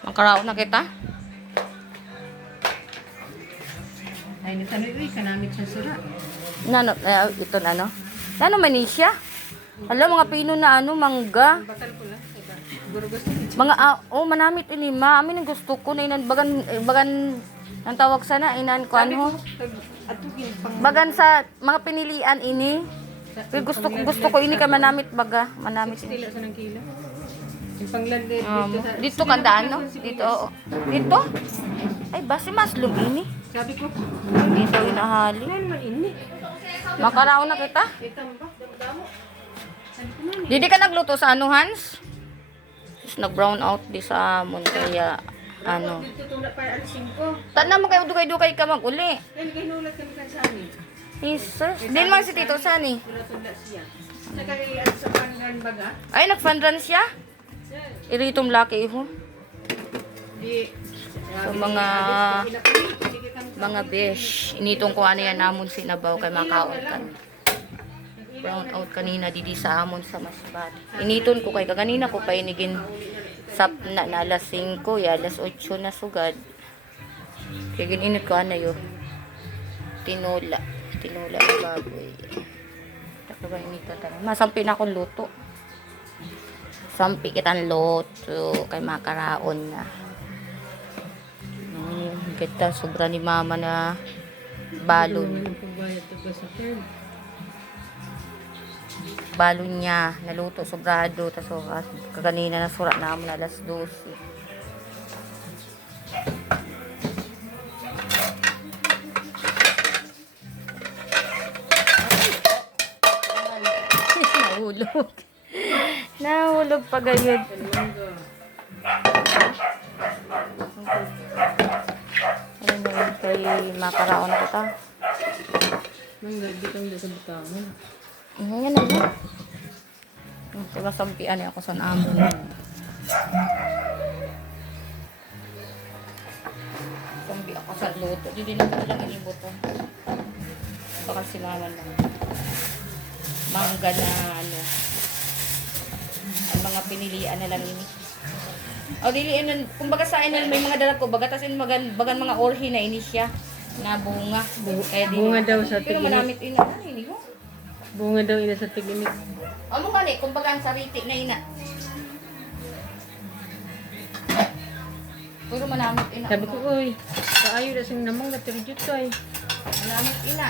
Makaraon na kita. Ay, nitanong kanamit sa sura. Nano, ito na ano? Nano manisya? Hala, mga pino na ano, mangga. Bakal ko lang. Siguro gusto ko. Mga, manamit ini, ma. Amin ang gusto ko na inan, bagan, ang tawag sana, inan ko ano. Ato ginpang. Bagan sa mga pinilian ini. Pero gusto ko ini ka manamit baga, manamit ini. Stila sa ng kilo. Yung panglandit Dito kandaan, no? Dito, oo. Dito? Ay, basi maslum ini. Sabi ko, Dito inahali. ano naman ini? Makaraon na kita. Itang ba? Damo. Sabi ko man. Didi ka nagluto sa ano, Hans? Tapos nag-brown out di sa amon, kaya ano. Dito tula para alisin ko. Tanda mo kayo, dukay-dukay ka mag-uli. Kaya ginulat kami kan sa amin. Jesus. Din man si Tito Sani. Tula tula siya. Nagkariyan sa pangan baga. Ay, nag-fun run siya. Iritom laki ho. Di. So, mga besh. Initong ko ano yan namon sinabaw kay makaon kan. Brown out kanina didi sa amon sa masbad. Initon ko kay kaganina ko pa inigin sap na alas 5 ya alas 8 na sugad. Kaya gininit ko ano yo. Tinola na baboy. Tapos ba inito tayo. Masampi na akong luto. Sampi kitang luto kay makaraon na. Kita sobra ni mama na balon. Balon niya naluto sobrado taso kaganina na sura na na alas 12. Nahulog pa gayud. Ayun na yun kay makaraon na kita. Manggagit ang sa butangan. Yan na yun. Diba sampian niya ako sa naamon na yun. Sampi ako sa luto. Hindi na ko lang inibutan. Baka si mama lang. Mangga na ano. Ang mga pinilian na lang ini. O dili kumbaga sa inyo may mga dala ko baga tas bagan mga orhi na ini siya na bunga. Bunga daw sa Pero tiginit. manamit ina ano ini ko. Bunga daw ina sa tiginit. Ano nga ni kumbaga ang sariti na ina. Puro manamit ina. Sabi ko, uy, kaayo na sing namang gatirjut ko ay. Manamit ina.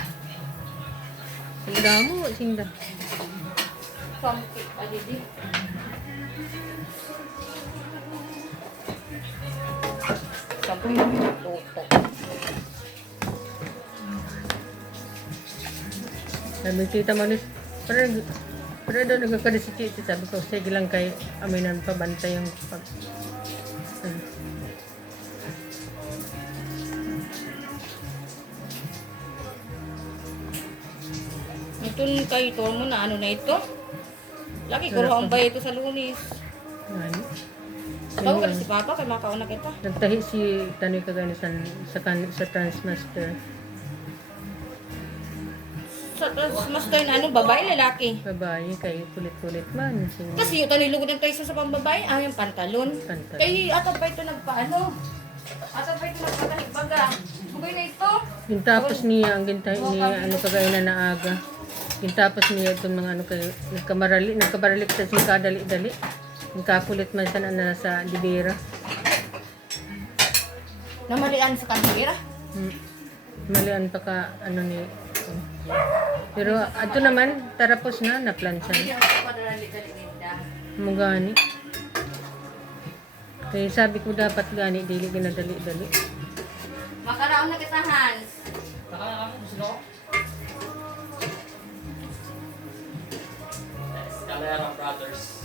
Singda mo, singda. Sampi pa didi. Sampi luto. Sabi tita Manis, pero daw nagkakadisi tita. Sabi ko, sige lang kay aminan pa bantay yung pag... Ito kay ito mo na ano na ito. Lagi ko ang bay ito sa Lunis. Ano? Tawag ka si Papa kay makauna kita. Nagtahi si Tanoy Kagani sa Transmaster. Sa master na ano, babae, lalaki. Babae, kay kulit-kulit man. Kasi yung tanoy lugod ng tayo sa pambabae, yung pantalon. Pantalon. Kay ato pa ito nagpaano. Ato pa ito nagpatahibaga. Bugay na ito. Gintapos niya, ang gintahi niya, ano kagaya na naaga. Gintapos niya itong mga ano kayo, nagkabaralik sa singka dali-dali. Nagkapulit man sa na sa Libera. Namalian sa kanira. Malian pa ka, ano ni... Pero ato naman, tarapos na, naplansan. Hindi ako padali-dali ninda. Mugani. Kaya sabi ko dapat gani, dili ginadali-dali. Makaraon na kita, Hans. Calera Brothers.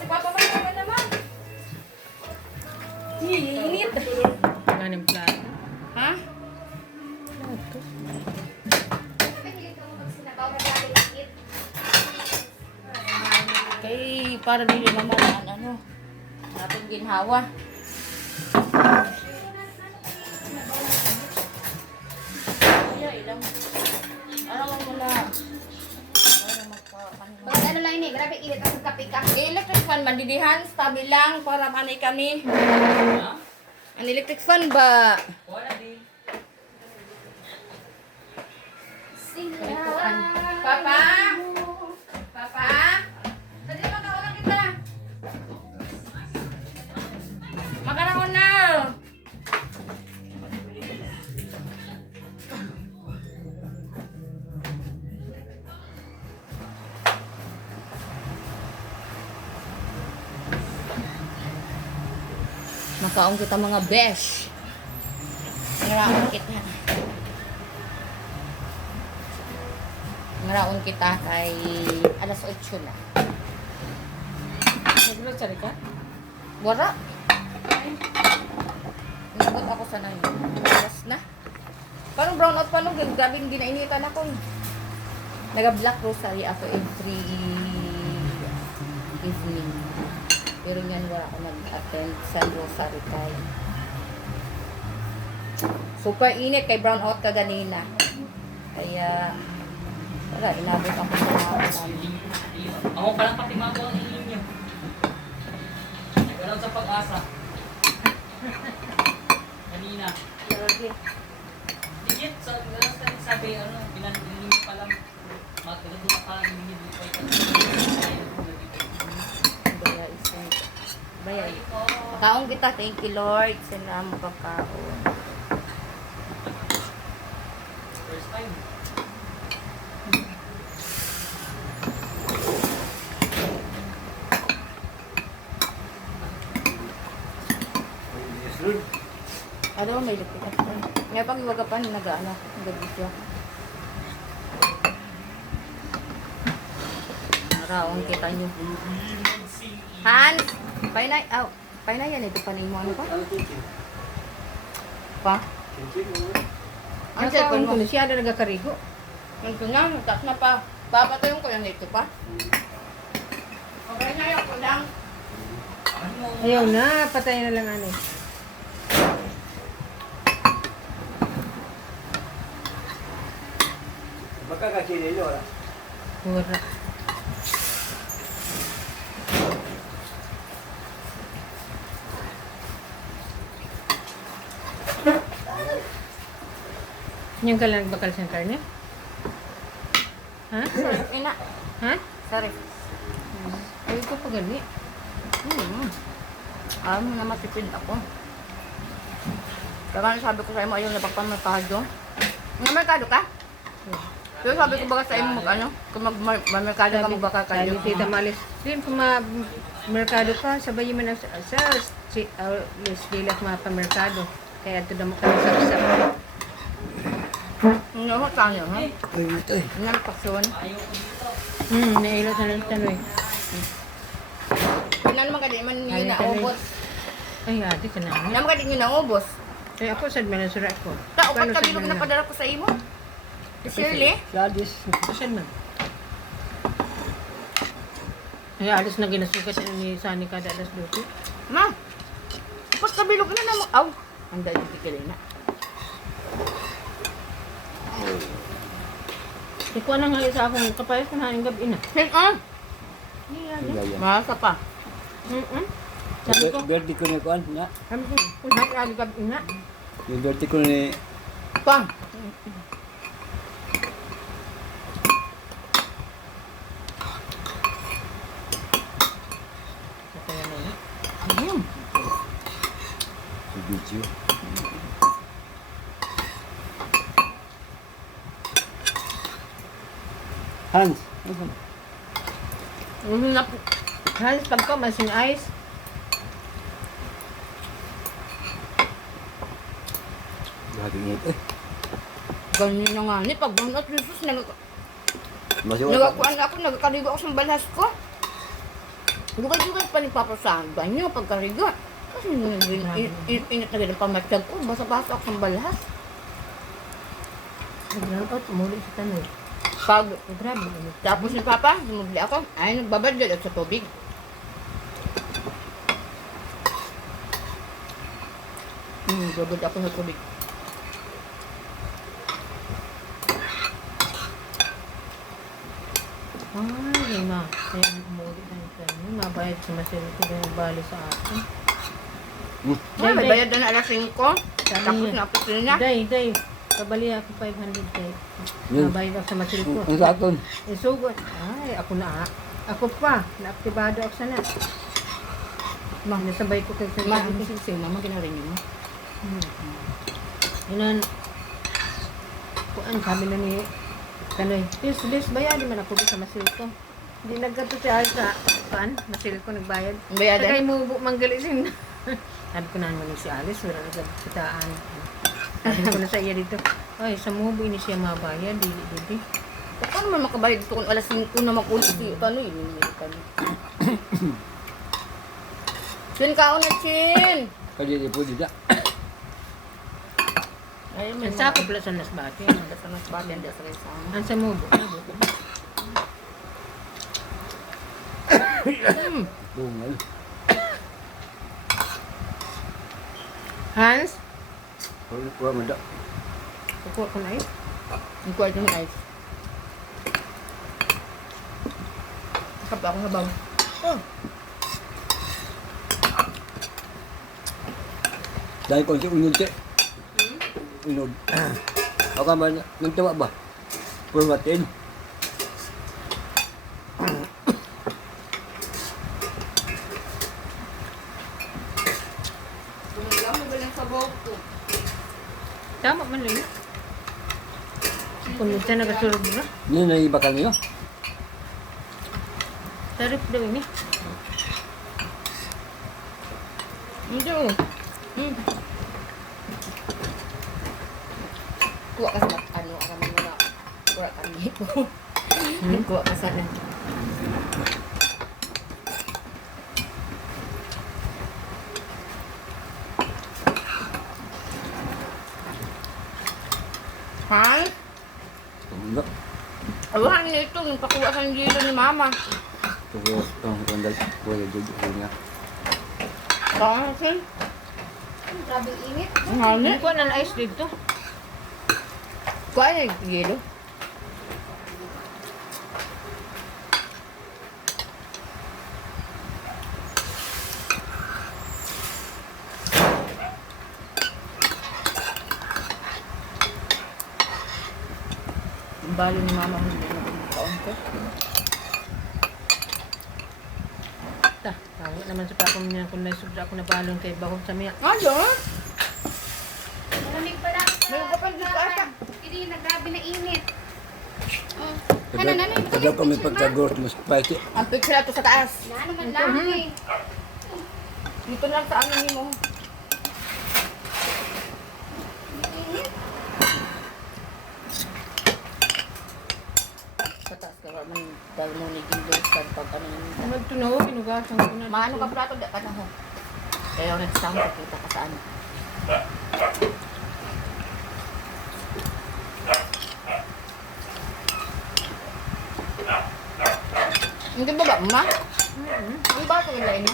Si Papa ba naman? Init. Ganing plato. Ha? Plato. Kay tubig para dili mamalaan ano. Natin ginhawa. Yeah, ilang. Ano mo na? Para magpa-kanina. Pag ano lang ini, grabe init ang kape ka. Electric fan mandidihan, stabil lang para manay kami. Ang electric fan ba? Papa? Papa? Dali magkaunang kita. Magkaroon na. Makaon kita mga besh. Ngaraon kita. Ngaraon kita kay alas 8 na. Nag-grocery ka? Wala. Inabot ako sa nang alas na. Parang brown out pa nung gabing ginainitan ako. Naga-black rosary ako every evening. Pero yan wala ako nag-attend sa rosary time. Super init kay brown out ka ganina. Kaya wala, inabot ako sa mga namin. Ako palang patimago ang inyong niyo. Wala sa pag-asa. Kanina. Digit, sabi, binanilinig pa lang. Magkagod na pa lang hindi pa ito. Baya isang baya. Kaong kita, thank you Lord. Sila mo pagkaon. First time. Ano may lupit ako. Ngayon pag iwaga pa, nag-ano, gabi siya. Naraon kita nyo. Hans! Painay, painay yan, ito panay mo ano pa? Pa? Ang Ang cellphone mo? ko siya na nagkakarigo. Ang nga, tapos na pa. Papatayon ko yan ito pa. Okay na yun ko lang. Ayaw na, patay na lang ano. Magkakakinilo, wala. Wala. Yung ka lang bakal siyang karne? Ha? Sorry, ina. Ha? Sorry. Ay ko pa gani. Alam mo na matipid ako. Kaya nga sabi ko sa imo, ayaw na pagpamerkado. Merkado ka? Pero sabi ko baka sa imo mag-ano, kung mag-merkado ka, magbaka ka. Sabi tita Malis, din kung merkado ka, sabay mo na sa Luis Dilas mapamerkado. Kaya ito na mo kami sa Ano ka niyo, ha? Uy, ito eh. Ano ang paksuan? Nailot na lang tanoy. Ano naman ka di man Ay, yun naubos? Ay, ate ka na. Ano naman ka di yun naubos? Ay, ako sad man ang surat ko. Tao, Paano ba't sad kabilog man na padala ko sa imo? Shirley? Gladys. Saan man? Ay, alas na ginasukat ni Sani kada alas 12. Ma, ba't kabilog na naman? Aw, ang dahil kikilay na. Ikuha na nga isa akong kapayas na haning gabi na. Masa pa. Sabi ko, Birthday ko ni Kuan, na. sabi ko, kung haning gabi na. Yung birthday ko ni... Pa. Kaya na yun. Ayun. Si Bichu. Hans. Halos pag ko, masing ice. Grabe ngit eh. Ganyan na nga ni. Pag bunot, Jesus, Masih wala. nagakuan ako, nagkaligo ako sa balas ko. Dugay-dugay pa ni Papa Samba niyo pagkarigo. Kasi init na ganun pamatsyag ko. Basa-basa ako sa balas. Nag-out, umuli sa tanong. Pag Grabe. tapos ni Papa, sumubli ako. Ay, nagbabadlad at sa tubig. Babad ako sa tubig. Ay, ma. Kaya umulit na ito. Mabayad sa masil ko yung bali sa akin. Ay, may bayad na alas 5. Sabi Tapos niya, na apos niya. Day. Kabali ako 500 day. Yun. Mabayad ako sa masil ko. Ang sakon. Isugot. Ay, ako na. Ako pa. Naaktibado ako sana. Nasabay ko kayo sa Mama, kasi mama ginarin mo. Inan. Kuan, sabi na ni Kanoy, this bayad man ako sa masil ko. Hindi nagkato siya sa kuan, masil ko nagbayad. Ang bayadan? Kaya mo mangalisin. Sabi ko na naman si Alice, wala nagkakitaan. Sabi ko na sa iya dito, ay, sa mubo ini siya mabayad, dili. Paano man makabayad ito kung alas 5 na makulit si Kano yun? Chin, kaon na Chin! Kaya di po dito. Ay, may Sa ako pala sa nasbati. Sa nasbati, hindi sa kasama. Ang sa mubo. Bungal. Hans, Wala mo da. kukuha ko na eh. Ang kuwait yung ice. Kapa ako sa bang. Oh! Dahil ko si unod siya. Unod. Ako man, nagtawa ba? Purmatin. Tumilang mo ba lang sa bawang ko? Tama man lang. Kung minsan nagasurog na. Yan na ibakal niyo. Tarip daw ini. Hindi oh. Kuha ka sa ano, araman mo na. Kuha ka dito. Kuha ka sana. Ha? Hindi. Awahan nito, yung pakuha sa gilo ni Mama. Ito ko ang randal. Wala dito niya. Baka kasi. Grabe init. Ang hangin. Kuha na ice dito. Kuha na yung gilo. Ang balo ni Mama mo hindi na kumakaon ko. Tawa naman sa papa niya kung naisubra ako na balon kay bakong sa miya. Ano? Malamig pa na. May kapal dito ata. Hindi na grabe na init. Oh. Kada kami pagkagort mas spicy. Ang picture na to sa taas. Na naman lang eh. Dito na lang sa ano ni mo. Sa taas ka man dahil mo ni Gindo sa pag ano yun. Magtunaw, pinugasan ko na. Maano ka plato, di ka na ho. Kaya ako nagsama, kita ka saan. Hindi ba ba, ma? Ang ba ito nila ini?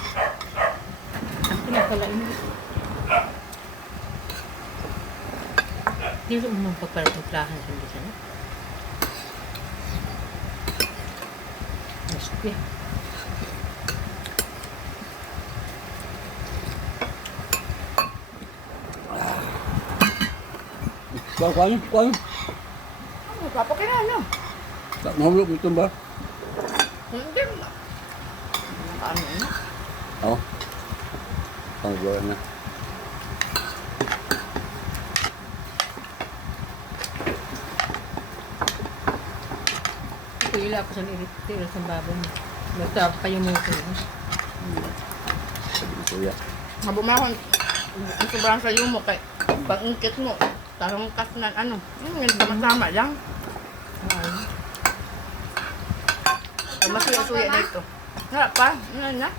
Ang pinakalain. Di ko mo pagparatumplahan sa hindi sana. Mas kuya. Kuan. Ano, papakina ano? Mahulog ito ba? Hindi ba? Ano yun? Oo. Ang gawin na. Kuya ako sa tira sa babo mo. Basta kayo mo ko. Sabi ni Kuya. Mabumahon. Ang sobrang sayo mo kay pag-ingkit mo. Tarong kas na ano. Sama-sama lang. Masuya-suya dito. Harap pa. Ano na?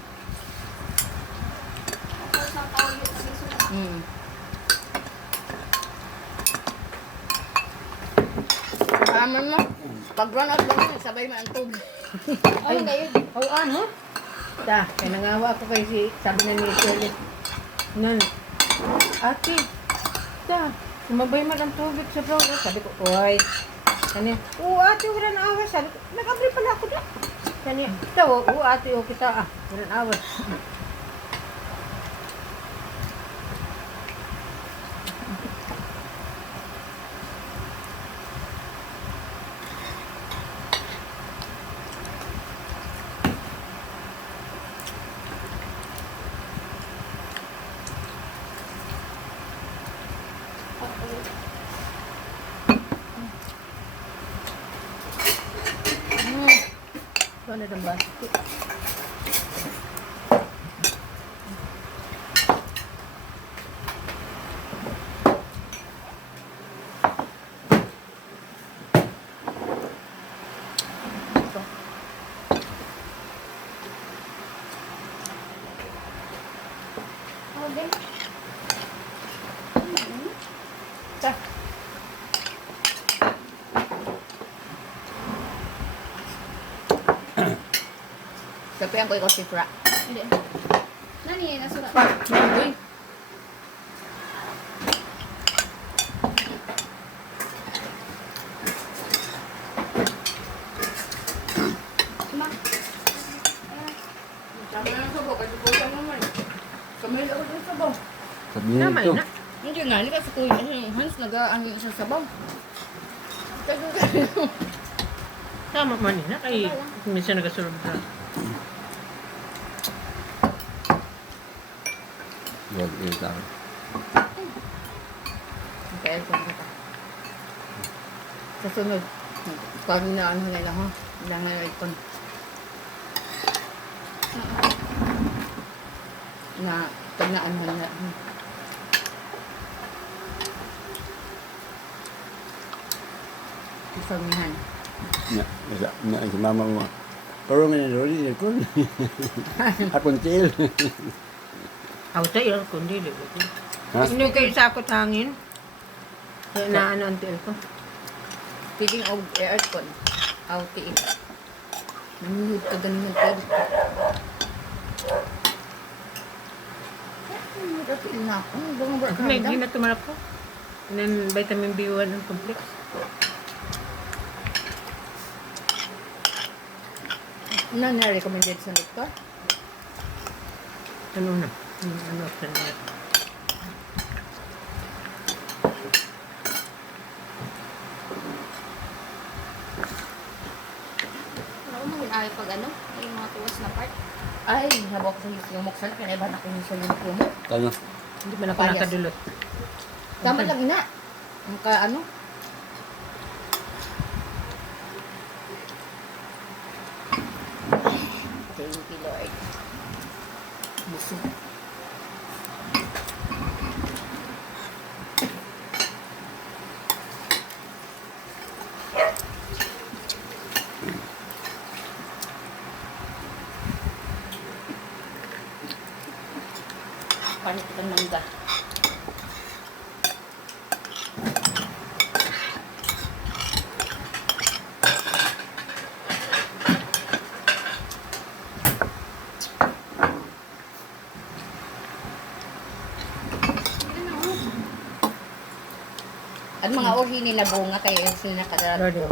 Aman mo. Pag run out lang, sabay mo ang tubig. Ay, oh, ano? Ta, kaya nangawa ako kay si, sabi na ni Shirley. Nan, Ate, ta, sumabay man ang tubig sa brown. Sabi ko, uy. Kanya, oo ate, wala na awas. Sabi ko, nag-abri pala ako na. Kanya, tawo, oo ate, oo kita wala na awas. Ano na ba? Oh, din. Ta. Sabihan ko ikaw si Fra. Hindi. Nani, nasulat. Uy. Ma. Tama na sa bawa, kasi po siya naman. Kamil ako dun sa bawa. Sabihin Naman ito. na. Hindi nga, hindi kasi kuya. Hans, nag-aangin sa sabaw. Tagal ka. Tama man na kay minsan nagasulod na. Huwag ito. Kaya ko ka. Sa sunod, pag na ano nila ha, ilang na icon. Na, pag na ano na. Isamihan. Si mama mo. Pero nga nyo rin ko. Akong chill. Auto yun, kundi di ba? Ha? Hindi kayo sakot hangin. Kaya na ano ang tiil ko. Speaking of aircon, LTE. Nanunood ka ganun ng tayo. Napil na ako. Bumabak ka May ramdam. hindi na tumarap ko. And then vitamin B1 ng complex. Ano na-recommended sa doktor? Ano na? Ano sa net. Ano mo ay pag ano? Yung mga tuwas na part. Ay, habak sa yung muksal. Kinaibahan ako yung sa yung kumo. Ano? Hindi man ako Payas. nakadulot. Tama lang ina. Ang ka ano? Thank you, Lord. Busog. Panit ng mangga. At mga orhi nila bunga kaya sila nakadarat Lord, ko.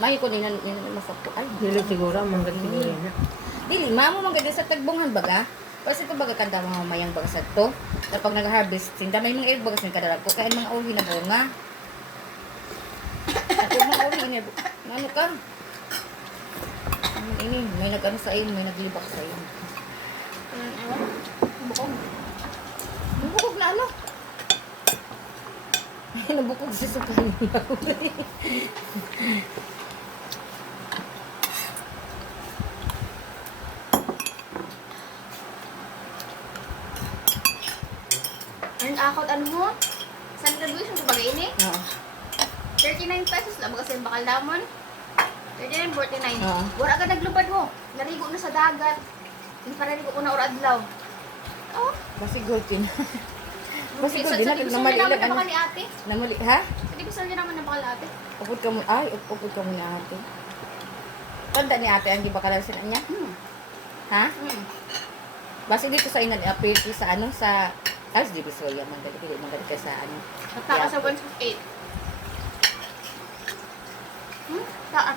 May ko nila masako. Ay, dili siguro, manggat siguro na. dili, mamo man ganda sa tagbungan baga. Kasi ito baga kanda mga mayang baga sa to. Kapag nag-harvest, sinda may mga baga sa kadarat ko. Kaya mga orhi na bunga. At yung mga orhi na ano ka? Ano ini, may nag-ano sa iyo, may naglibak sa iyo. Ewan. Bukong. Nabukog na ano? Nabukog siya sa kanila. Earn akot ano mo? Saan graduation ko bagay ini? Oo. 39 pesos lang kasi bakal damon. 39, 49. Oo. Wala ka naglubad mo. Narigo na sa dagat. Yung paraligo ko na adlaw. Oh. Basigod din. Basigod Sa din. di ba Namali naman ilang na ano. bakal ni ate? Namali, ha? Sa di ba naman na bakal ate? Upod ka mo. Ay, upod ka mo na ate. Tanda ni ate, ang di ba kalalasin niya? Ha? Mm. Basta dito sa inan, appear sa ano, sa... Ay, di ba soya, magalit ka sa ano. Nagtaka sa 158. Taan.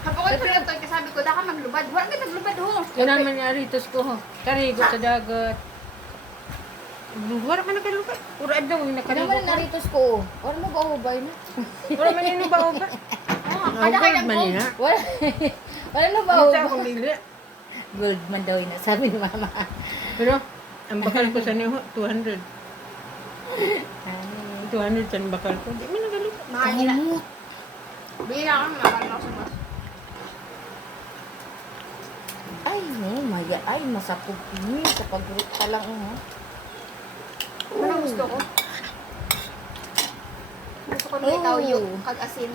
Kapag ko ito, kasabi ko, daka maglubad. Wala ka naglubad ho. Yan ang manyaritos ko, ho. Karigo sa dagat. Wala man nakalupat. Urad daw yung Ano nakarigo man ko. naritos ko? Wala mo ba hubay na? Wala man yun ba over? Kada ka Gold man yun, ha? Wala. Wala na ba Ano sa hubay? akong dili? Gold man daw yun, sabi ni mama. Pero, ang bakal ko sa niyo, 200. 200 sa bakal ko. Di man nagalupat. Mahal nila. Kamot. Bili na ako, mahal ako sa bus. Ay, no, maya. Ay, masapog ini. Sa pag-group pa lang, oh. Ano ang gusto ko? Gusto ko may tawyo, kag-asin.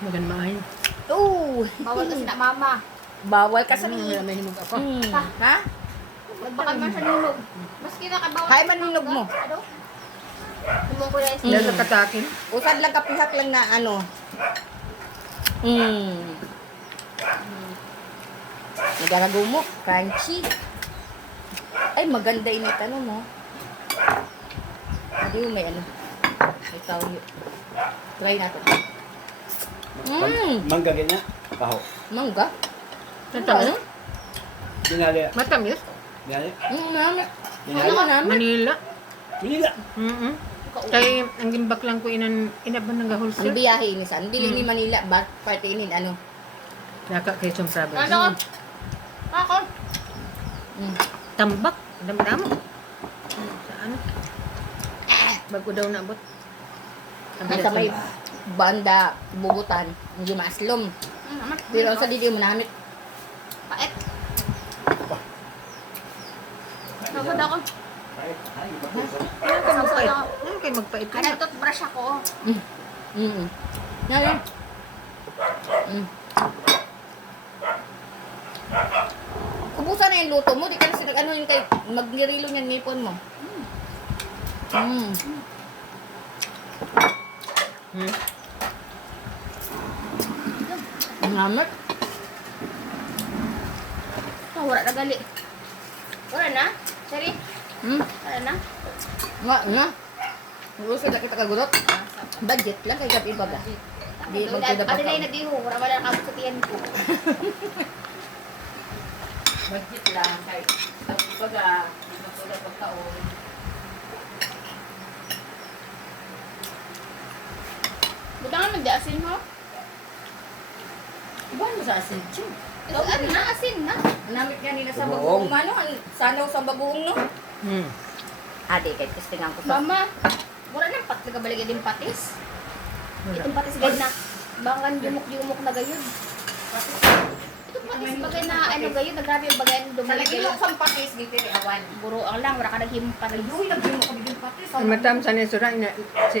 Magan maayo. Oh. Bawal kasi na mama. Bawal ka sa Wala may hinog ako. Ha? Nagbakal man sa nulog. Maski nakabawal. Kaya man nulog mo? Ano? Tumong ko yung Dahil sa katakin. Usad lang kapihak lang na ano. Nagaragumok. Crunchy. Ay, maganda ini tanong mo. Hindi mo may ano. May tawyo. Try natin. Mangga ganyan. Kaho. Mangga. Totoo? Dinali. Matamis. Dinali. Namin. Dinali. Ano namin? Manila. Manila. Kaya ang gimbak lang ko inaban ng Ang gahulsir. biyahe ini saan? Dili ni Manila. Ba't parte ini ano? Daka kay Chong Province. Ano? Ako? Tambak. Damo-damo. Sa ano? Bago daw naabot. Nasa may banda, bubutan. Hindi maaslom. Pero sa didi mo namit. Pait. Nagod ako. Ano magpait? Ano kayo magpait? Kaya toothbrush ako. Yan. Kubusan na yung luto mo. Di ka na sinag ano yung kay magnirilo niyan ngipon mo. Ang hamot. Wala na gali. Wala na? Sorry? Wala na? Nga. Gusto na kita kagulot. Budget lang kay gabi baga. Di magkida pa Ate na ka. yung nadiho. Wala na kabot sa tiyan ko. Budget lang kay baga. Magkida pa taon. Buta nga mag-asin mo. Ibuhan mo sa asin, Chu. Ano na? Asin na. Namit nga nila sa Bagoong. bagoong. Ano? Sanaw sa bagoong, no? Ade, kay testingan ko sa... Mama, wala nang pat. Nagabalik din patis. Itong patis gayud na. Bangan yumok-yumok na gayud. Itong patis bagay na ano gayud. Nagrabe yung bagay na Sa dumali lagi gayud. mo sa patis, dito ni Awan. Buro ang lang. Wala ka naghimpan. Uy, nagdimo ko bigyan patis. Ang matam sa nesura ina si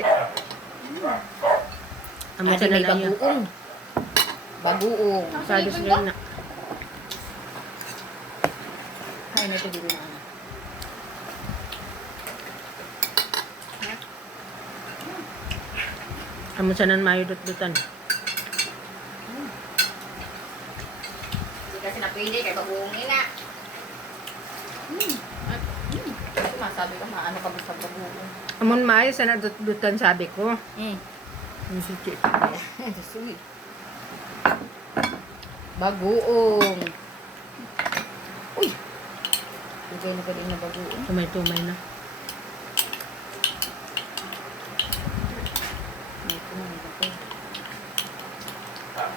Amo Ade, sa may nanaya. bagoong. Bagoong. Sado sila na. Ay, na ito din na. Amo sa nan mayo dut-dutan. Hindi kasi napili kay bagoong ina. Masabi ka maano ka ba sa bagoong. Amon maayo sa na dut-dutan sabi ko. Ang suci. Sweet. Bagoong. Uy! Bigay na galing na bagoong. Tumay-tumay na.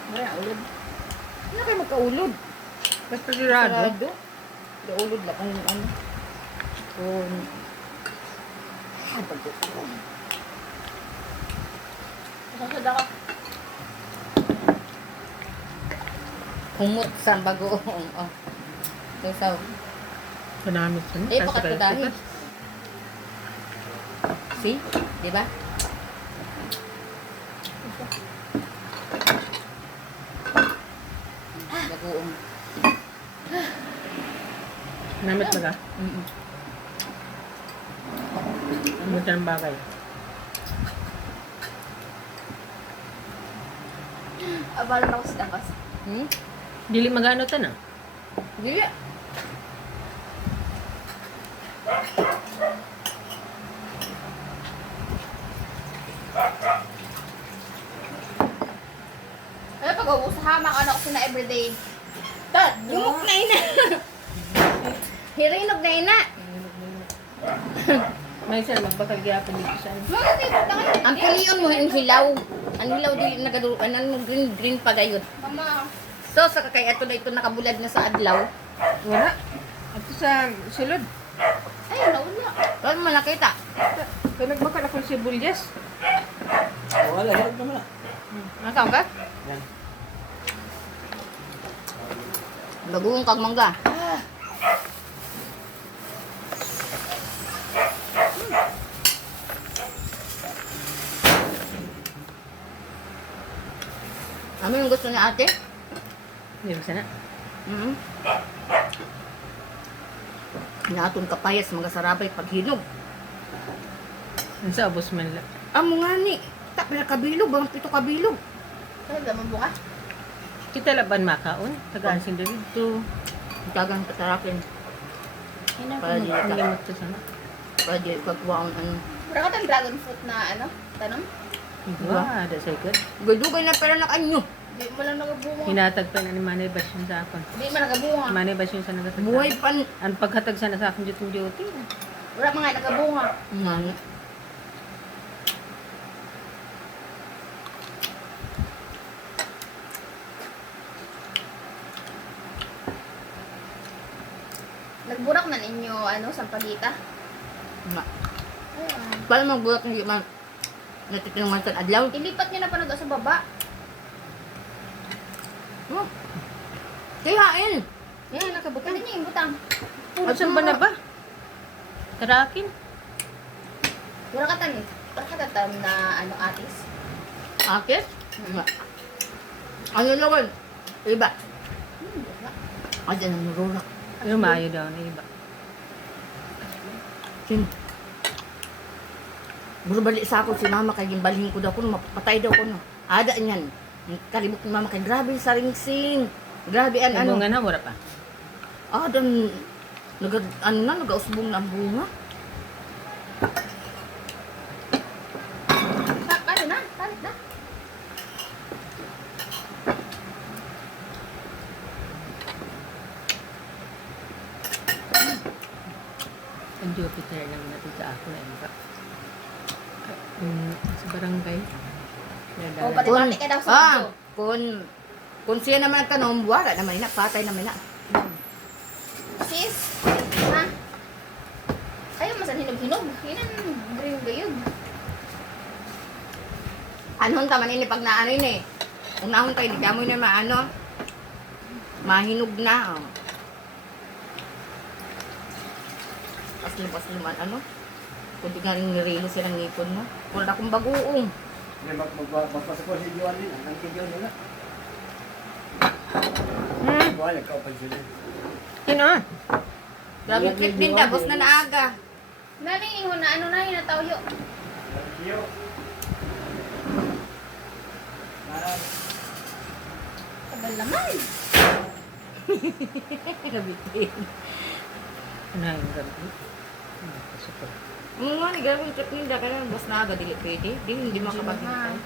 Wala, ulod. Ano kayo magkaulod? Basta sirado. Sarado. Ulod lang kung ano. Kung... bagoong. Sasad ako. Humot sa bagoong. Oh. Sasaw. Kanamit sa Eh, pakat ko dahil. See? Diba? Bagoong. Namit ba ka? Mm-mm. Amo sa ng bagay. Abalan ako sa dakas. Hmm? Dili magano ta na. Dili. Ay, pag ubo sa hamak, ano ko sina everyday. Tad, lumok na ina. Hirinog na ina. May sir, magbakal gyapon dito sa ano. Mga tibok na ngayon. Ang pulion mo yung hilaw. Ang hilaw dili nagaduro, anong green pa gayud. Mama, So sa kakay ato na ito nakabulad na sa adlaw. Wala. At sa sulod. ay, nauna. Kaya mo nakita. Kaya nagbakal ako si Bulyas. Wala, hirap naman na. Nakaw ka? Yan. Bagoong kag mangga. Ano yung gusto ni ate? Hindi ba sana? Mm-hmm. Naton kapayas mga sarabay paghinog. Ang sa abos man lang. Amo nga ni. Tapos kabilog, bang pito kabilog. Ay, daman buka. Kita laban makaon. Tagaan sin David to. Dagang katarakin. Para di Ang ka. limot to sana. Para di pagwaon ano. Wala ka tayong dragon fruit na ano, tanong? Wow, that's so good. Gadugay na pera na kanyo. Di mo lang nagabunga. Hinatag pa na ni Manay Basyon sa akon. Di mo nagabunga. Manay Basyon sa nagatag. Buhay pan. Ang paghatag sana sa akong duty. Wala mga nagabunga. Nga. Nagburak na ninyo, ano, sampagita. Nga. Ayun. Paano magbulat ng man natitinungan sa adlaw? Ilipat nyo na pa sa baba. Oh. Tihain. Yan, nakabutang. Hindi niya yung butang. Asan ba na ba? Tarakin. Wala ka tan, wala ka tatam na, ano, atis. Akit? Nga. Ano naman? Iba. Wala. Ayan ang nururak. Ano maayo daw na iba. Sin. Buro balik sa ako si mama kay gimbalhin ko daw ko mapatay daw ko no. Ada niyan. Kalibok ni mama kay grabe sa ringsing. Grabe an ano. Ano nga na, wala pa. Dan ano na nagausbong na ang bunga. Ano na? Talit na. Ang Jupiter lang natin sa ako na iba. Sa barangay. O, pati Kun, mati ka daw sa ah, video. kun siya naman nagtanong, wala naman na, patay naman na. Sis, ha? Ayaw masan hinog-hinog. Yan ang green gayod. Anong taman ini pag naano yun eh. Unahon tayo, di mo na maano. Mahinog na. Oh. Paslim-pasliman, ano? Kung di nga rin nirilo silang ngipon mo. Wala akong bagoong. Magpasok ko si Joan din. Ang kidiyon nila. Wala, ikaw pa sila. Sino? Grabe trip din da, boss na naaga. Nani, na ano na yun, natawyo. Tagal naman. Gabitin. Ano yung gabi? Pasok ko. Mga ni grabe trip din da, kaya boss na aga, dili pwede. Hindi makapagintay.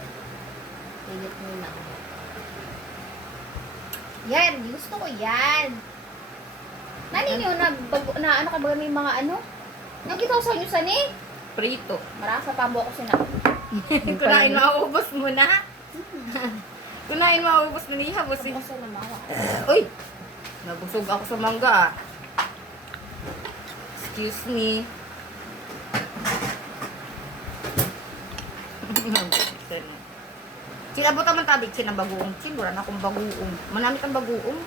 Pilit mo na. Yan, gusto ko yan. Nani niyo na ano ka ba may mga ano? Nakita ko sa inyo sani? Prito. Marasa pambo ko sina. Kunain mauubos mo na. Kunain mauubos mo niya, boss. Basta na mawa. Uy! Nabusog ako sa mangga. Excuse me. Sila buta man tabig sila bagoong. Siguro na akong bagoong. Manamit ang bagoong.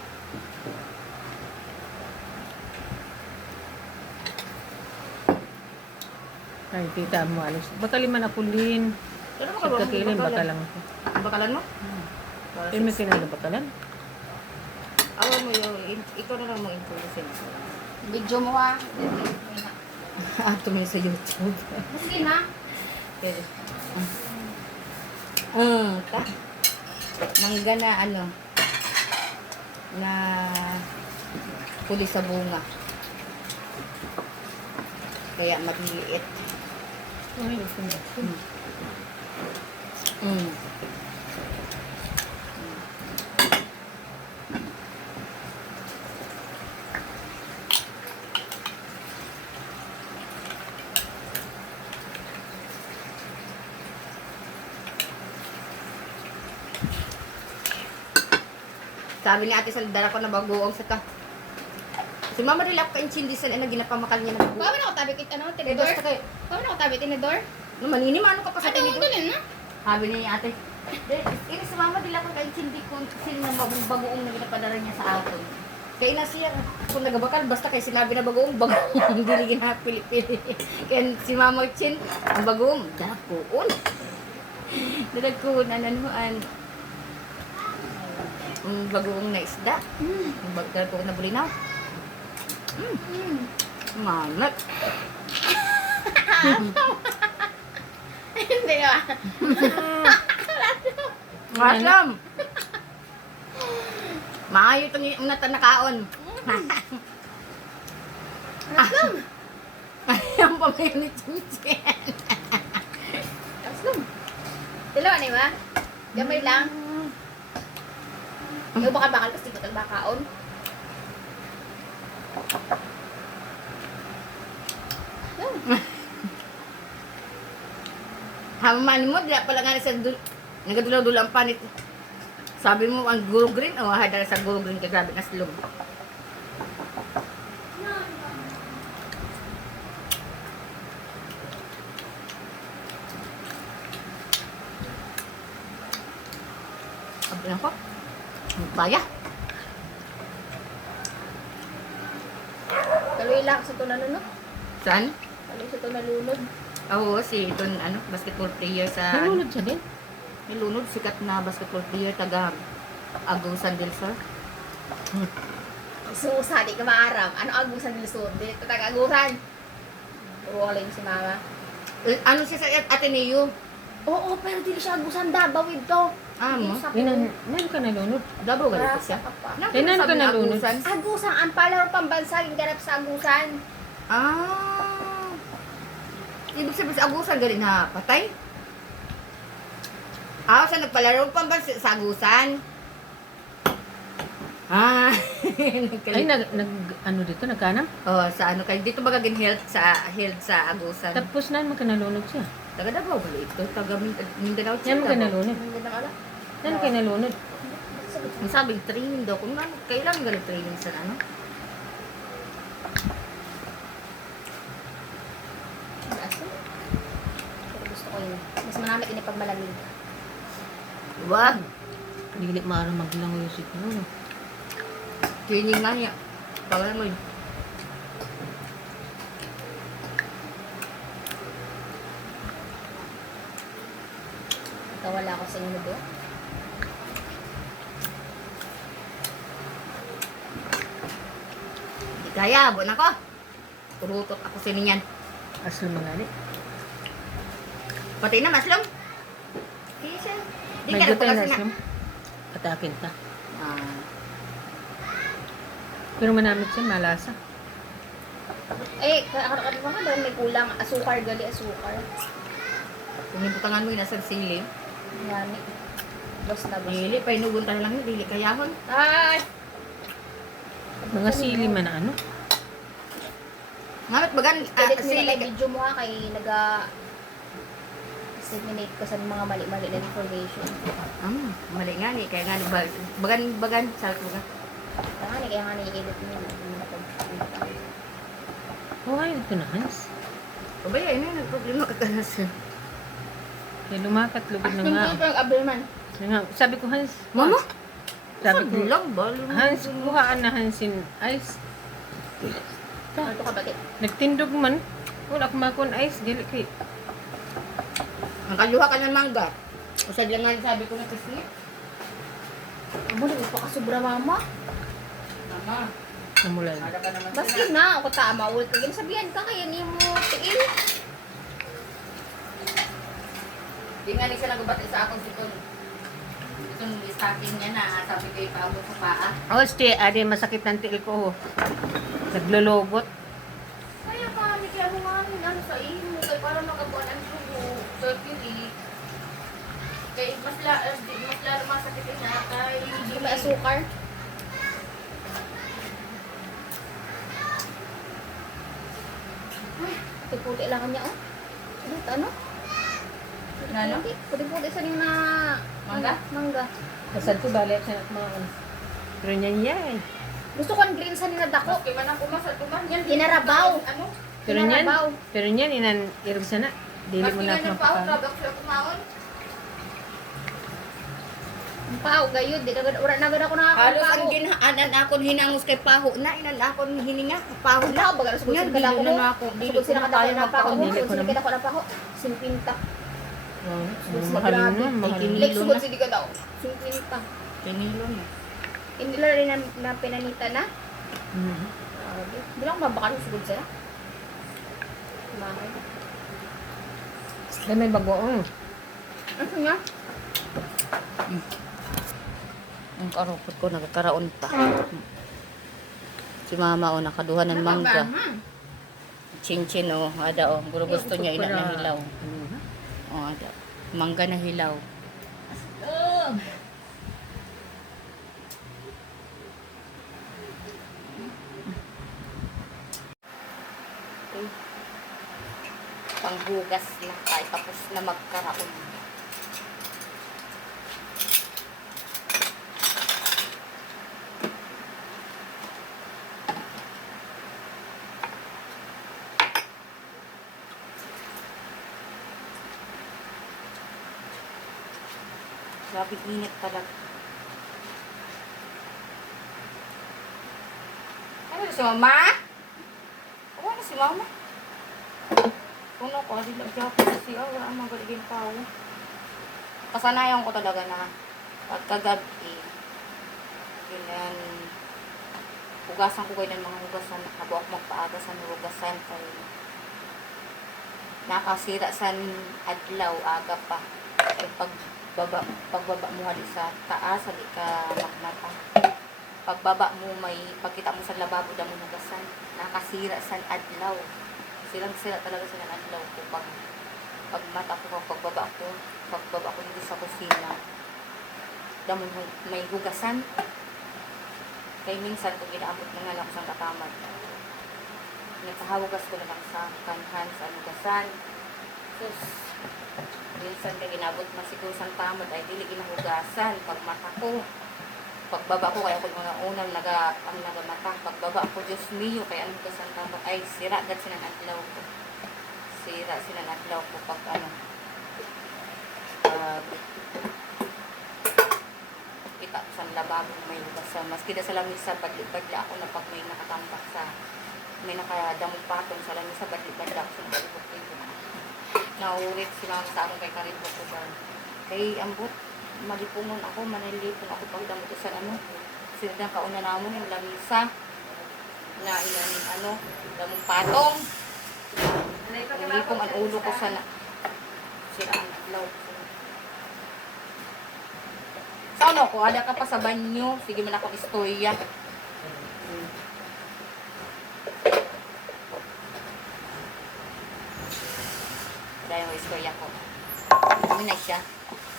Ay, tita mo, alis. Baka liman ako lin. Pero Kakilin, baka lang ako. Bakalan mo? Para Eh, may kinala bakalan. awa mo yung, ikaw na lang mo introduce. Video mo ha. Ato mo sa YouTube. Sige na. Pero, ta. Mangga na ano, na Huli sa bunga. Kaya maliliit. Ay, gusto mo. Mm. Sabi ni ate sa dala ko na bagoong sa ka. Si mama rin ako ka-inchindisan na ginapamakal niya na bagoong. Kami na ko tabi kit ano, Eh, tinidor. basta kayo. Kami na ko tabi tinidor. No, manini, ano ka pa sa Ano tinidor? mo ganun na? Sabi ni ate, ini si mama dila ko ka-inchindi kung sino na bagoong na ginapadala niya sa akin. Kaya na siya, kung nagabakal, basta kay sinabi na bagoong, hindi ginapili-pili. Kaya si mama Chin, ang bagoong, dalakuon. Dalakuon, ananuan. Ang bagoong na isda. Ang dalakuon na bulinaw. Mamat. Hindi ah. Maslam. Maayo itong yung natanakaon. Maslam. Ayaw pa may ni Chinchin. Aslum. Dalawa ni ba? Gamay lang. Yung bakal-bakal kasi ko bakaon. Haman mo, di pala nga sa nagadulaw-dulaw ang panit. Sabi mo, ang gulong green, o hadara sa gulong green, kagrabe na slum. Sabi lang ko, baya. Kaloy lang sa to nalunod. Saan? Kaloy sa to nalunod. Oo, si Don, basketball player sa... Nalunod siya din. Nilunod, sikat na basketball player, taga Agusan del Sur. Susa, di ka maaram. Ano agusan nila suot? Di ka taga-agusan. Puro ka lang si mama. Ano siya sa Ateneo? Oo, pero di siya agusan Dabawid to. Mo? Inan ka nalunod. Dabo galit siya. Kailan ka nalunod? Agusan, ang palaro pambansa, yung ganap sa agusan. Ah. Ibig sabihin sa Agusan, galing na patay? Sa nagpalaro pa ba sa Agusan? Ay, ano dito, nagkanam? Sa ano kayo? Dito ba gagawin health sa Agusan? Tapos na, makanalunod siya. Taga Davao ba ito? Taga Mindanao Yan makanalunod. Hindi na ala. Yan makanalunod. Ang sabing training daw. Kung ano, kailangan galing training sa ano? Pero gusto ko yun. Mas manamit yun pag malamig. Wag! Dili maarang maglangoy si Kuno. Training nga niya. Tawalan mo yun. Wala ako sa inyo do. Di kaya, buwan ako. Turutot ako sa inyo yan. Aslo mangali. Pati na, maslom. Kaya siya. Di May ka gutay na na aslo. Atakin ka. Ah. Pero manamit siya, malasa. Eh, ano ba nga may kulang? Asukar, gali asukar. Kung hibutangan mo yun, nasa sili. Ngani. Basta. Dili, painugon tayo lang yun. Dili kayahon. Ay! Mga sili man na ano. Ngamit bagan, Edit mo sili na ka. video mo ha, kay disseminate ko sa mga mali-mali na information. Mali nga ni. Kaya nga, bagan, sabi ko nga. Kaya nga ni-edit mo yun. Oh, ay, ito na, Hans. Pabaya, yun yung nagproblema ka tanas. Kaya lumakat, lugod na nga. Hindi ko yung Abelman. Kaya nga, sabi ko, Hans. Mama? Sabi ko, lang ba? Hans, kuhaan na Hansin ice. Ano ka ba? Nagtindog man. Wala kumakon ice. Dili kay. Ang kaluha ka ng mangga. Usad lang nga sabi ko na kasi. Amo na pa ka sobra mama. Mama, Namulan. para ka naman Bas yun na, ako tama. Ulit ka sabihan ka kaya ni mo tiil. Di nga ni siya nagubati sa akong sikon. Ito itong stocking niya na sabi ko ipabot sa paa. Oh, adi masakit ng tiil ko. Naglulugot. Kaya kami, kaya mo nga rin ano sa imo, kaya para makabuan ang sugo, surgery. Kaya mas lalo masakit na kay hindi may asukar. Ay, puti-puti lang kanya, oh. Dito, ano? Ano? Puti-puti sa nyo na... Mangga? Mangga. Kasad ko balik sa mga pero niyan yan. Gusto ko ang green sa nila dako. Okay man ako masad ko man. Yan. Kinarabaw. Ano? Pero niyan, Kinarabaw. pero niyan inan irog sana. Dili mo na ng pao, mapaka. trabak sila kumaon. Ang pao, gayod. Di na ura na gada ko na Halos pao. ang ginaanan akon hinangos kay paho na inan akon hininga paho Wala, na. baga sugod Yan, sila dili ko. na ako. Dili Sugod ko sila na kada tayo ko na pao. magpaon. Dili ko Sugod na- sila kada ko na pao. Simpinta. Mahal na, mahal na. Like sugod sila kada ko. Simpinta. Pinilo na. Hindi lang rin na pinanita na. Mhm. Hindi lang mabakal sugod sila. Mahal. Dahil may bagoong. Ano nga? Ang karupot ko nagkaraon pa. Si mama o nakaduha ng mangga. Chinchin o, ada o. Guro gusto niya ina na hilaw. O, ada. Mangga na hilaw. Panghugas na tayo tapos na magkaraon. Grabe init talaga. Ano si mama? Ano na si mama? Puno ko, di lang siya ako siya. Wala ang magaligin pa ako. Kasanayan ko talaga na pagkagabi, ganyan, hugasan ko kayo ng mga hugasan. Habo ako magpaaga sa hugasan kay nakasira sa adlaw, aga pa. Ay pagbaba mo hali sa taas, hali ka makmata. Pagbaba mo, pagkita mo sa lababo, damo hugasan. Nakasira sa adlaw. Sira talaga sa adlaw ko pagmata ko, pagbaba ko dito sa kusina. Damo may hugasan. Kaya minsan kung inaabot na nga lang sa katamad, nakahawagas ko na lang sa kanhan sa hugasan. Sus, minsan kaya ginabot na siguro sa tamad ay dili ginahugasan pagmata ko. Pagbaba ko kaya ako mga unang ang nagamata. Pagbaba ko, Diyos mio, kaya ano hugasan tamad ay sira agad sinanadlaw ko. Sira sinanadlaw ko pag kita ko sa lababo may hugasan. Maski na sa lamisa, badli-badli ako na pag may nakatambak sa may nakadamong patong sa lamisa, badli-badli ako sa nalibot-libot. Naurit sila sa akong kay karibot ko ba. Kay ambot, malipungon ako, manilipon ako pag damo ko sa sila na kauna namon yung lamisa na ilan damong patong. Nilipong ang ulo ko sa sila ang adlaw. Sa ano ko, ada ka pa sa banyo. Sige man ako istorya. Ada yung istorya ko. Ano na siya?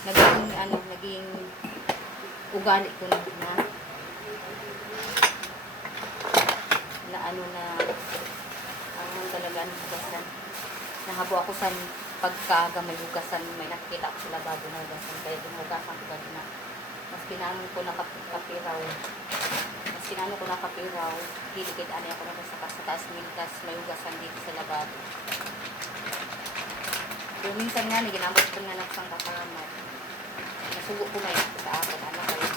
Naging ugali ko na talaga ang hugasan. Nahabo ako sa pagkaga may hugasan, may nakikita ako sa lababo na hugasan, kaya hinugasan ko na. Mas kinanong ko nakapiraw. Hiligid ani ako na sa taas mintas, may hugasan dito sa lababo. Pero minsan nga, ginamot ko nga nagsang kapamat. Nasugo ko may sa akin, kayo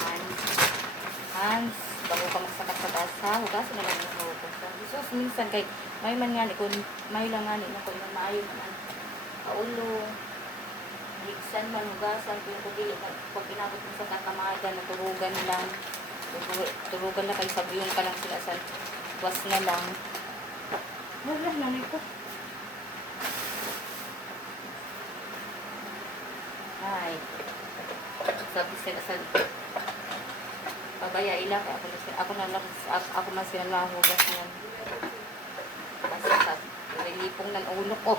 Hans, bago ka magsakat sa taas ha, hugasan na lang yung hugasan. So, minsan kay, may man nga ni, kung may lang nga ni, na kung maayo naman, kaulo, higsan man, hugasan, kung kudili, pag pinabot mo sa katamagan, naturugan lang kayo, sabiyong ka lang sila sa was na lang. Wala lang ito. Ay. sabi sila sa pabaya ila kaya ako man sila mahugas ngayon. Kasi sa lipong ng ulo ko.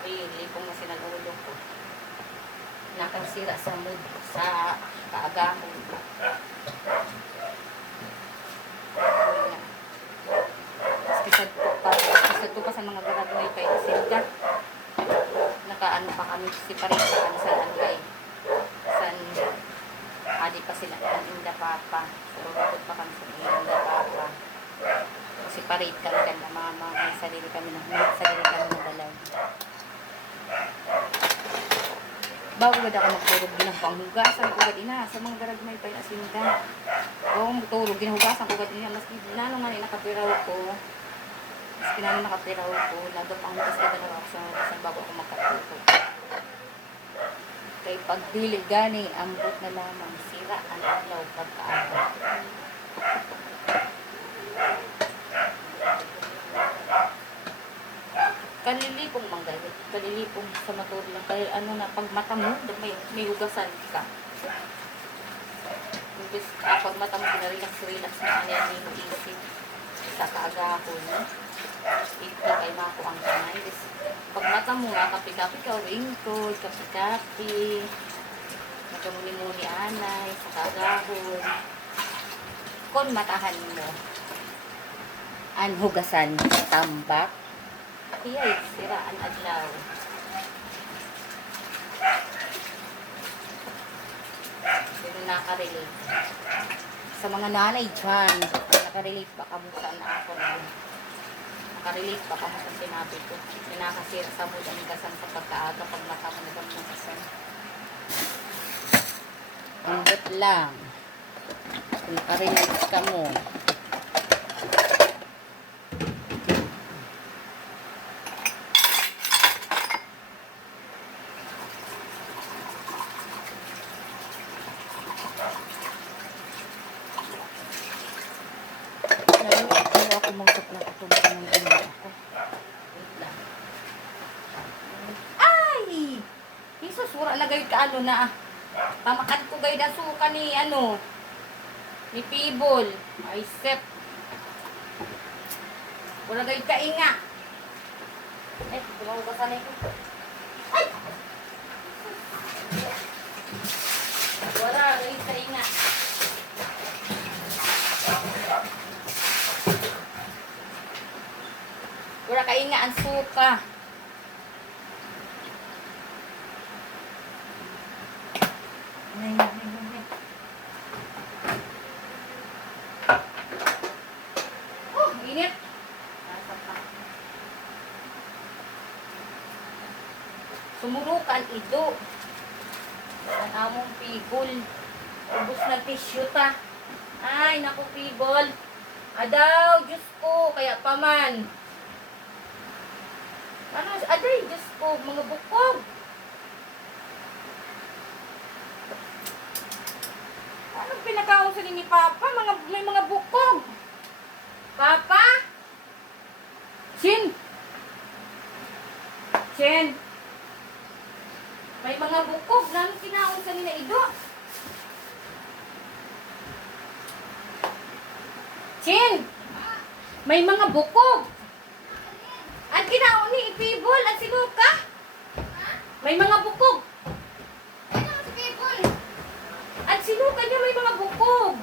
Ay, lipong na sila ng ulo ko. Nakasira sa mood, sa kaagahon. Kisad ko pa sa mga garagay kay Silga. Nakaano pa kami separate sa angay. San adi pa sila ang inda papa. So bakit pa kami sa inda papa. Separate kami kan na mama, may sarili kami na dalaw. Bago gud ako magturog ginang panghugasan ko gud ina sa mga garagmay pa Silga. O turog ginahugasan ko gud ina mas nalo nga ni nakapiraw ko. Mas kinano nakapiraw ko, nagapanghugas ka na ako sa bago ako makatuto. Kay pagdili gani, ambot na lamang sira ang adlaw pagkaaga. Kalilipong manggalit, kalilipong sa matod lang. Kaya ano na, pag mata mo, may hugasan ka. Pag mata mo, pinarelax na ano yung isip sa kaagahon. Ito kay mako ang kamay. Pag mata mo nga, kapi-kapi ka, wingkod, kapi-kapi, nakamuni-muni anay, sa kaagahon. Kung matahan mo, ang hugasan sa tambak, iyay, siraan adlaw. Pero nakarelate. Sa mga nanay dyan, nakarelate ba ka mo saan ako na? Nakarelate ba ka mo sa sinabi ko? Pinakasira sa mood ang gasan sa pagkaaga pag mata mo na ng gasan. Ambot lang. Kung nakarelate ka mo. Ako mangkot na ito ba ng ganda ako. Wait lang. Ay! Jesus, wala na gayud ka ano na. Pamakan ko gayud ang suka ni ano. Ni Pibol. Ay, sep. Wala gayud ka inga. Ay, dumahugasan na ito. Ay! Wala gayud ka inga. Wala kayo nga ang suka. Oh, init. Sumurukan ito. Ang among pigol. Ubus na tissue ta. Ay, naku pigol. Adaw, Diyos ko, kaya paman. Ano, aday, Diyos ko, mga bukog. Anong pinakaon sa ni Papa? May mga bukog. Papa? Chin? Chin? May mga bukog. Anong kinaon sa ni na Ido? Chin? May mga bukog. Ang kinaon ni Ipibol, ang sinuka. May mga bukog. Ano si Pibol? Ang sinuka niya may mga bukog.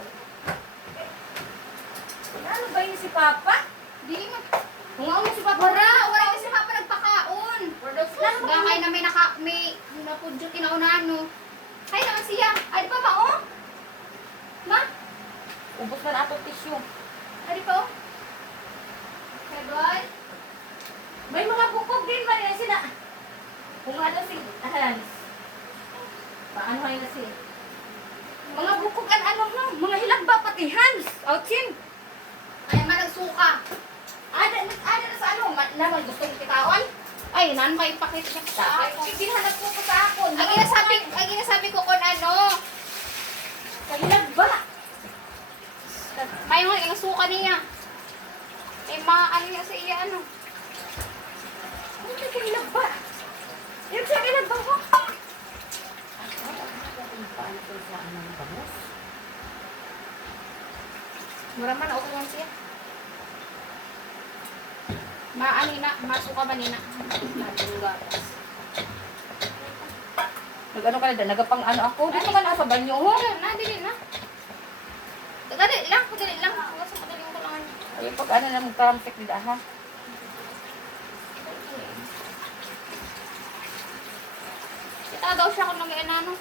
Ano ba yun si Papa? Dili mo. Kung ano si Papa? Wala kasi Papa nagpakaon. Bakay na may napudyo kinaunan no. Ay naman siya. Ay pa ba oh? Ma? Ubus na na atong tissue. Ay pa oh? Hey boy? May mga bukog din ba rin sila? Kung ano si Hans. Paano kayo na si? Mga bukog ano no? Mga hilagba pati Hans. Ouchin. Ay malagsuka. Ada na sa ano? Naman gusto mong kitawan? Ay nan may ipakita niya sa ako. Pinhanap mo ko sa akon. Ang ginasabi ko kung ano. Sa hilagba. May mga suka niya. Eh mga ano niya sa iya ano. Ano ka hilagba? Yung siya hilagba ko. Mura man, okay man siya. Maani na, masuka man nina. Madong gatas. Nag-ano ka na dyan? Nagapang ano ako? Dito ka na sa banyo, ho? Oo, na, dili na. Dali lang, dali lang. Huwag sa madali ko lang. Ayun, pag ano na magtaramsik nila, ha? Kita daw siya kung nang ano.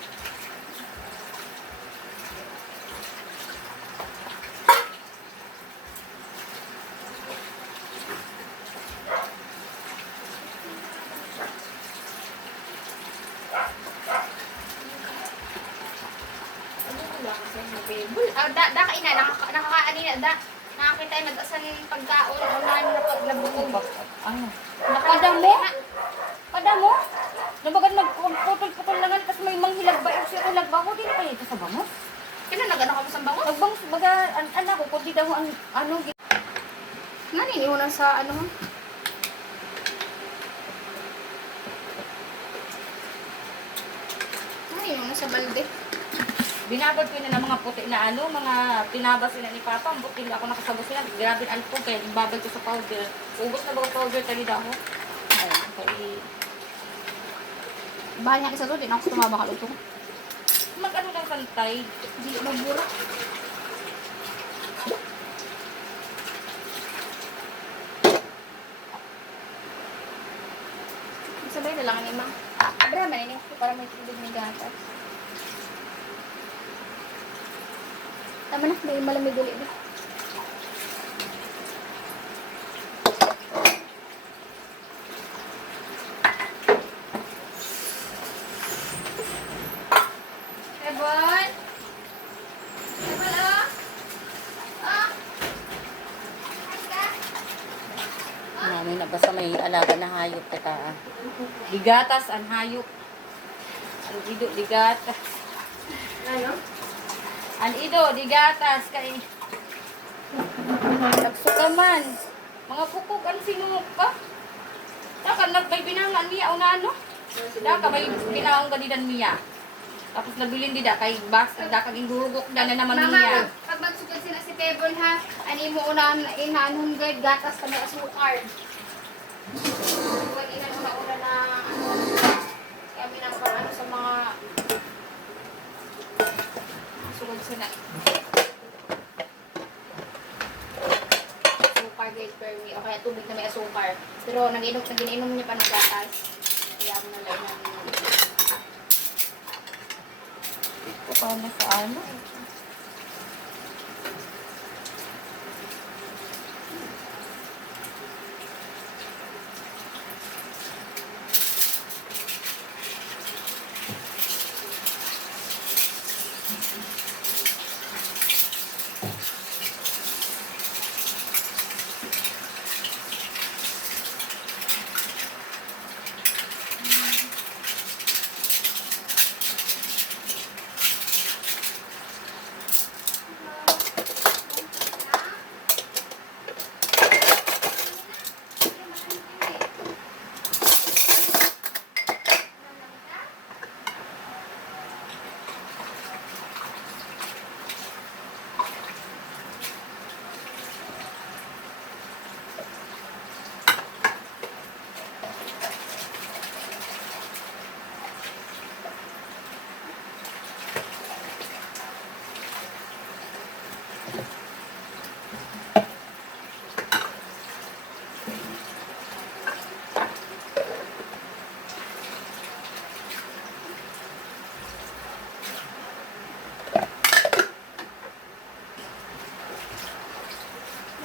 Da kaina nakakaani na da. Nakakita ay nag-asan pagkaon unan na paglabog. Ano? Nakada mo? Kada mo? Nabagan nagputol-putol na nga, tapos may manghilag ba? Siya ko lagba ko, di na kayo ito sa bangos. Kina nagano ka mo sa bango? Nagbangos, baga, anak ko, kung di daw ang, ano, Ngani ni una sa ano mo? Ngani una sa balde. binabad ko na ng mga puti na ano, mga pinabas sila ni Papa, ang buti ako nakasabos sila, grabe alpog, kaya ibabad ko sa powder. Ubus na ba ang powder, talida ako? Ayun, kaya, Bahal niya isa to, di na ako tumaba ka luto. mag-ano lang santay. Di magbura. Sabay na lang ni Ma. Abra man ini para may tubig ni gatas. Tama na, may malamig ulit. Ebon! Ebon, oh! Oh! Ay ka! Namin na basta may alaga na hayop, tata. Digatas, ang hayop. Ang ido, digatas. Ano? Ang ido, digatas, kay... Nagsukaman. Mga pukog, ang sinunok pa. Daka, may binangan niya, o na ano? Daka, may binangan ganidan niya. Tapos nabilin di da, kay bas, daka, gindurugok na naman niya. Mama, pag magsugod sila si Pebble ha, ani mo una inaanong guide gatas kami asukar. Huwag inan mo na una na ano, kami nang ano sa mga sugod sila. Asukar guide per me, o kaya tubig na may asukar. Pero nag-inom niya pa ng gatas. Kaya mo na lang namin. Paano sa ano?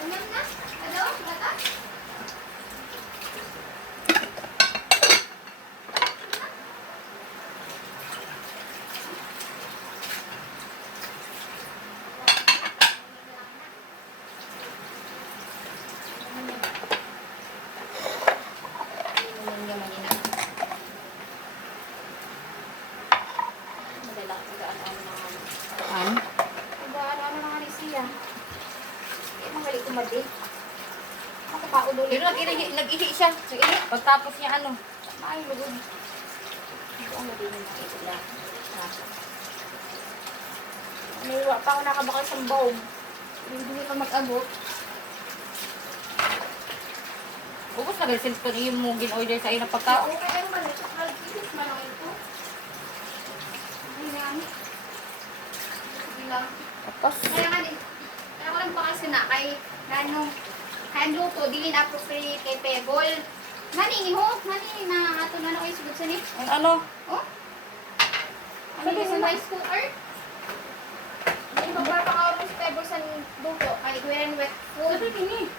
Nanam na? Ano? Gatas? Ano? Ano na nga ni siya? Magali kumadi. Ako pa ulo. Pero nag-ihi siya. Nag-ihi. Pagtapos niya ano. Ay, lugod. Ito ang lagay ng mga ito na. May pa ako nakabakal sa bawang. Hindi pa mag-abot. Ubus na ganyan cellphone yung mo gin-order sa ina pagkaon. Okay lang man. Ito, halkilis man ako ito. Hindi lang. Sige lang. Tapos, Kaya ko lang pa kasi na kay Gano. Kaya luto, dili na appropriate kay Pebol. Nani ni ho? Nani na ato na kayo sugod sa ni? ang ano? Oh? Ano yung sa rice cooker? Hindi magpapakaw mo si Pebble sa luto. Kay Gwen wet food. Sabi kini.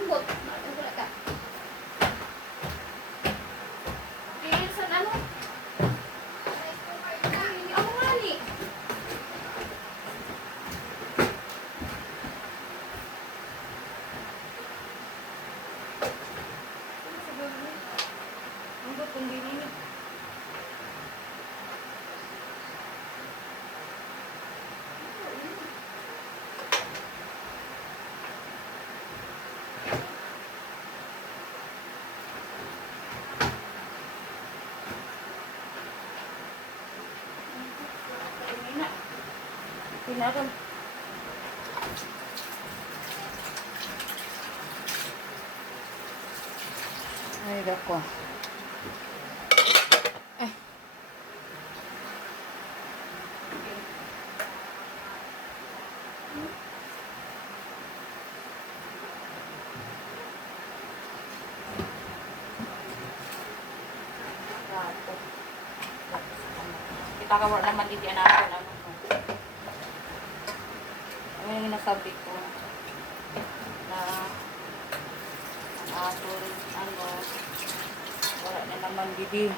Ang bot. Ang kulat ka. Kaya sa ano? Rice cooker na. Ako nga ni. Ang bot kung di nini. Pinaron. Ay, dako. Eh. Rato. Kita ka wala naman dito natin ano. Ano yung nasabi ko na ang ato rin ano wala na naman didi.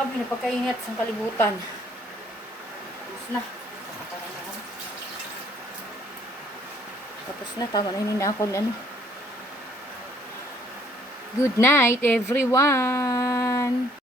Grabe na pagkaingat sa kalibutan. Tapos na. Tapos na, tama na yun ako ano. Good night, everyone!